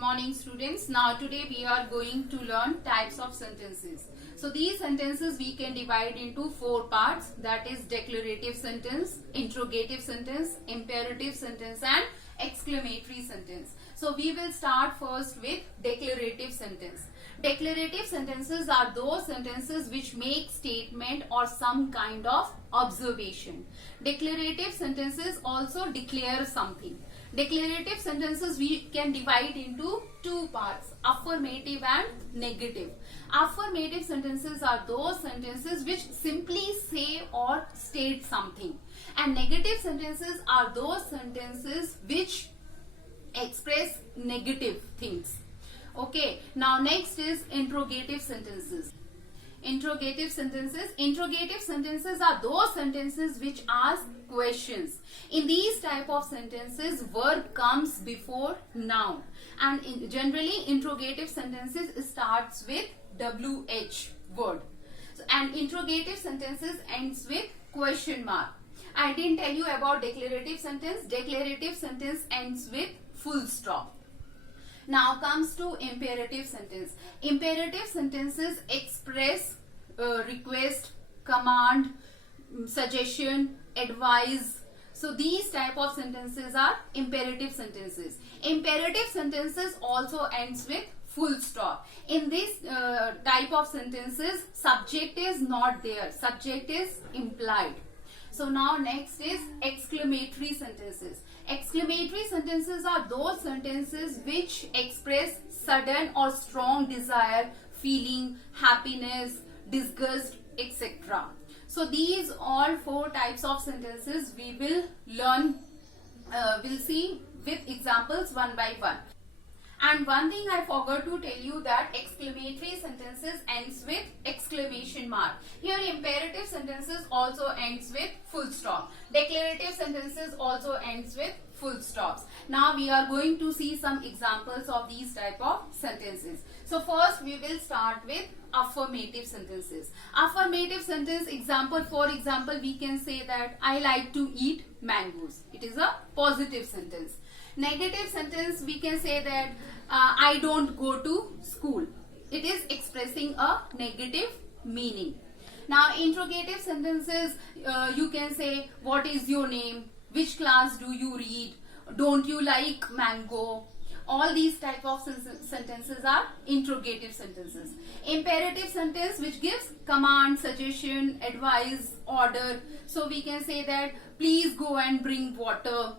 morning students. Now today we are going to learn types of sentences. So these sentences we can divide into four parts, that is declarative sentence, interrogative sentence, imperative sentence and exclamatory sentence. So we will start first with declarative sentence. Declarative sentences are those sentences which make statement or some kind of observation. Declarative sentences also declare something. Declarative sentences we can divide into two parts, affirmative and negative. Affirmative sentences are those sentences which simply say or state something, and negative sentences are those sentences which express negative things. Okay, now next is interrogative sentences. Interrogative sentences are those sentences which ask questions. In these type of sentences, verb comes before noun, and generally interrogative sentences starts with WH word, and interrogative sentences ends with question mark. I didn't tell you about declarative sentence. Declarative sentence ends with full stop. Now comes to imperative sentence. Imperative sentences express request, command, suggestion, advice. So these type of sentences are imperative sentences. Imperative sentences also ends with full stop. In this type of sentences, subject is not there. Subject is implied. So now next is exclamatory sentences. Exclamatory sentences are those sentences which express sudden or strong desire, feeling, happiness, disgust, etc. So these all four types of sentences we will learn, we'll see with examples one by one. And one thing I forgot to tell you, that exclamatory sentences ends with exclamation mark. Here imperative sentences also ends with full stop. Declarative sentences also ends with full stops. Now we are going to see some examples of these type of sentences. So first we will start with affirmative sentences. Affirmative sentence example, for example, we can say that I like to eat mangoes. It is a positive sentence. Negative sentence we can say that I don't go to school. It is expressing a negative meaning. Now interrogative sentences, you can say what is your name, which class do you read, don't you like mango. All these type of sentences are interrogative sentences. Imperative sentence which gives command, suggestion, advice, order. So we can say that please go and bring water.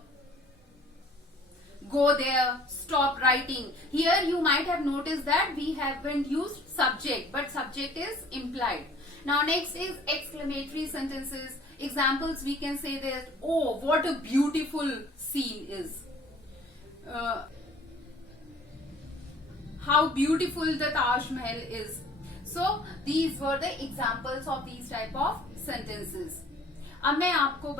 Go there, stop writing. Here you might have noticed that we haven't used subject, but subject is implied. Now next is exclamatory sentences. Examples we can say that, oh, what a beautiful scene is. How beautiful the Taj Mahal is. So these were the examples of these type of sentences. अब मैं आपको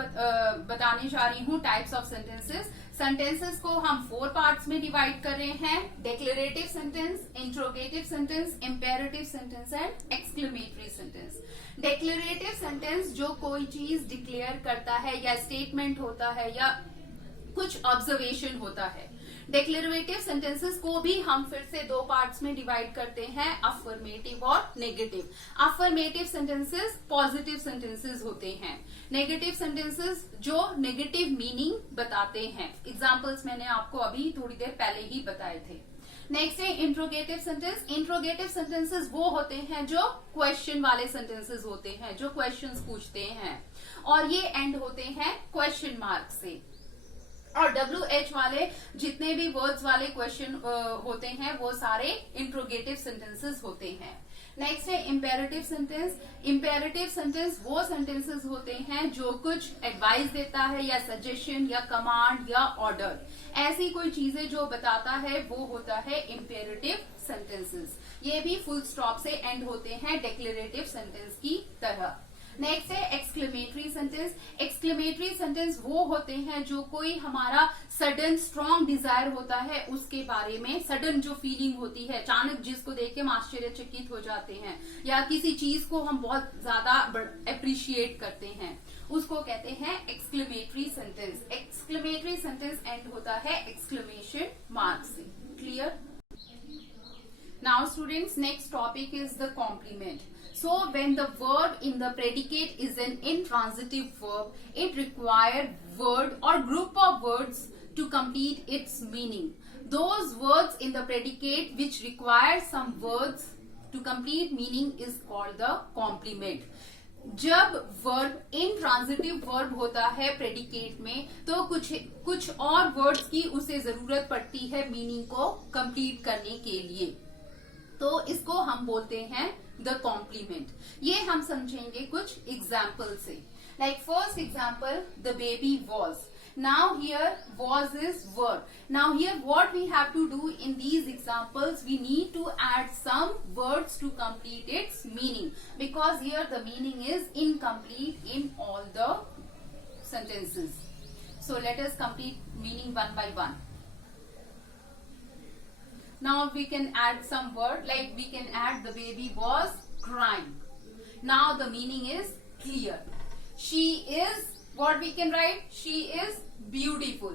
बताने जा रही हूँ types of sentences. Sentences को हम four parts में डिवाइड कर रहे हैं, declarative sentence, interrogative sentence, imperative sentence and exclamatory sentence. Declarative sentence जो कोई चीज डिक्लेयर करता है या स्टेटमेंट होता है या कुछ ऑब्जर्वेशन होता है. डेक्लेरेटिव सेंटेंसेस को भी हम फिर से दो पार्ट्स में डिवाइड करते हैं, अफर्मेटिव और negative. Affirmative sentences positive sentences होते हैं. नेगेटिव सेंटेंसेस जो नेगेटिव मीनिंग बताते हैं. एग्जांपल्स मैंने आपको अभी थोड़ी देर पहले ही बताए थे. नेक्स्ट है इंट्रोगेटिव सेंटेंस. इंट्रोगेटिव सेंटेंसेस वो होते हैं जो क्वेश्चन वाले सेंटेंसेस होते हैं, जो क्वेश्चंस पूछते हैं, और ये एंड होते हैं क्वेश्चन मार्क से. और WH वाले जितने भी वर्ड्स वाले क्वेश्चन होते हैं वो सारे इंट्रोगेटिव सेंटेंसेस होते हैं. नेक्स्ट है इंपेरेटिव सेंटेंस. इंपेरेटिव सेंटेंस वो सेंटेंसेस होते हैं जो कुछ एडवाइस देता है या सजेशन या कमांड या ऑर्डर, ऐसी कोई चीजें जो बताता है वो होता है इंपेरेटिव सेंटेंसेस. ये भी फुल स्टॉप से एंड होते हैं डेक्लेरेटिव सेंटेंस की तरह. नेक्स्ट है एक्सक्लेमेटरी सेंटेंस. एक्सक्लेमेटरी सेंटेंस वो होते हैं जो कोई हमारा सडन स्ट्रॉन्ग डिजायर होता है, उसके बारे में सडन जो फीलिंग होती है, अचानक जिसको देख के हम आश्चर्यचकित हो जाते हैं या किसी चीज को हम बहुत ज्यादा अप्रिशिएट करते हैं, उसको कहते हैं exclamatory sentence. Exclamatory sentence and होता है एक्सक्लेमेशन मार्क से. Clear? students, next topic is the complement. So when the verb in the predicate is an intransitive verb, it requires word or group of words to complete its meaning. Those words in the predicate which require some words to complete meaning is called the complement. जब verb intransitive verb होता है predicate में, तो कुछ और words की उसे जरूरत पड़ती है मीनिंग को कंप्लीट करने के लिए, तो इसको हम बोलते हैं द कॉम्प्लीमेंट. ये हम समझेंगे कुछ एग्जाम्पल से. Like first example, the baby was. Now here was is verb. Now here what we have to do in these examples, we need to add some words to complete its meaning, because here the meaning is incomplete in all the sentences. So let us complete meaning one by one. Now we can add some word, like we can add the baby was crying. Now the meaning is clear. She is, what we can write, she is beautiful.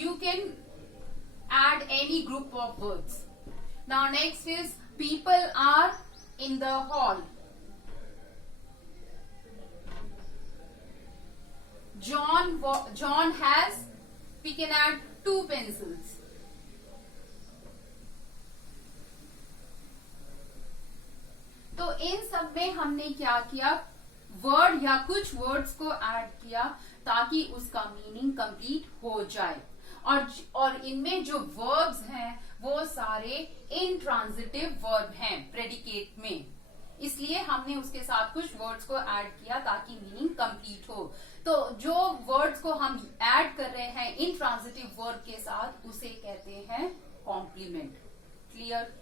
You can add any group of words. Now next is people are in the hall. John has, we can add 2 pencils. तो इन सब में हमने क्या किया, word या कुछ words को add किया ताकि उसका मीनिंग कंप्लीट हो जाए. और इनमें जो वर्ब्स हैं वो सारे इंट्रांजिटिव वर्ब हैं प्रेडिकेट में, इसलिए हमने उसके साथ कुछ वर्ड्स को ऐड किया ताकि मीनिंग कंप्लीट हो. तो जो वर्ड्स को हम ऐड कर रहे हैं इंट्रांजिटिव वर्ब के साथ, उसे कहते हैं कॉम्प्लीमेंट. क्लियर?